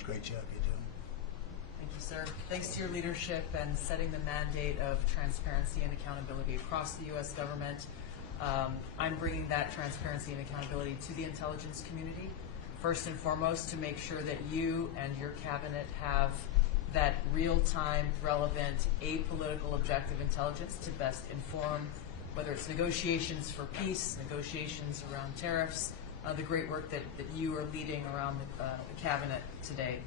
much. Great job you're doing. Thank you, sir. Thanks to your leadership and setting the mandate of transparency and accountability across the U.S. government, I'm bringing that transparency and accountability to the intelligence community. First and foremost, to make sure that you and your cabinet have that real-time, relevant, apolitical, objective intelligence to best inform whether it's negotiations for peace, negotiations around tariffs, the great work that you are leading around the cabinet today.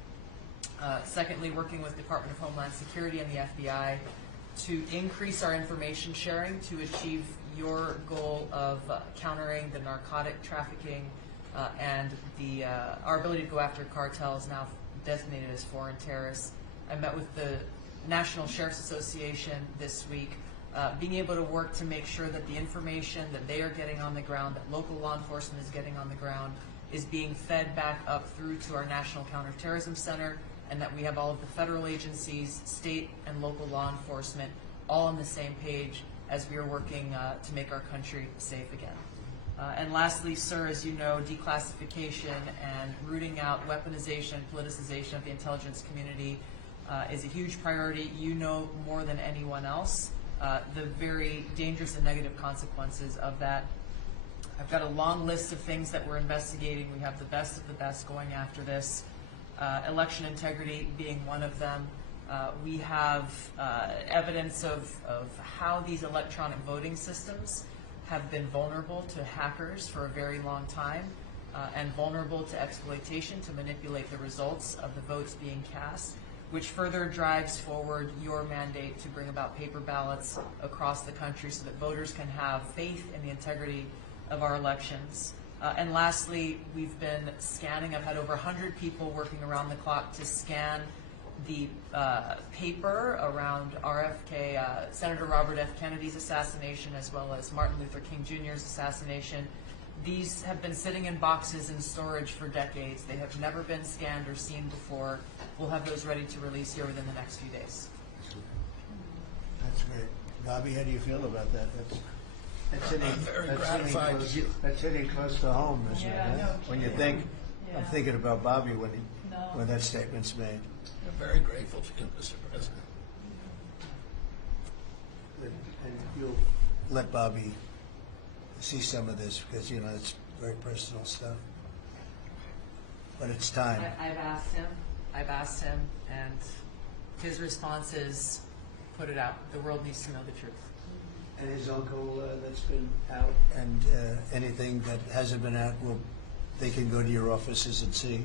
Secondly, working with the Department of Homeland Security and the FBI to increase our information sharing to achieve your goal of countering the narcotic trafficking and our ability to go after cartels now designated as foreign terrorists. I met with the National Sheriff's Association this week, being able to work to make sure that the information that they are getting on the ground, that local law enforcement is getting on the ground, is being fed back up through to our National Counterterrorism Center, and that we have all of the federal agencies, state and local law enforcement, all on the same page as we are working to make our country safe again. And lastly, sir, as you know, declassification and rooting out weaponization, politicization of the intelligence community is a huge priority. You know more than anyone else the very dangerous and negative consequences of that. I've got a long list of things that we're investigating. We have the best of the best going after this. Election integrity being one of them. We have evidence of how these electronic voting systems have been vulnerable to hackers for a very long time and vulnerable to exploitation to manipulate the results of the votes being cast, which further drives forward your mandate to bring about paper ballots across the country so that voters can have faith in the integrity of our elections. And lastly, we've been scanning. I've had over 100 people working around the clock to scan the paper around RFK, Senator Robert F. Kennedy's assassination, as well as Martin Luther King Jr.'s assassination. These have been sitting in boxes in storage for decades. They have never been scanned or seen before. We'll have those ready to release here within the next few days. That's great. Bobby, how do you feel about that? That's hitting close to home, isn't it? Yeah, no When you kidding. think, I'm thinking about Bobby when that statement's made. We're very grateful to you, Mr. President. And you'll let Bobby see some of this because, you know, it's very personal stuff. But it's time. I've asked him, and his response is, put it out. The world needs to know the truth. And his uncle that's been out, and anything that hasn't been out, they can go to your offices and see.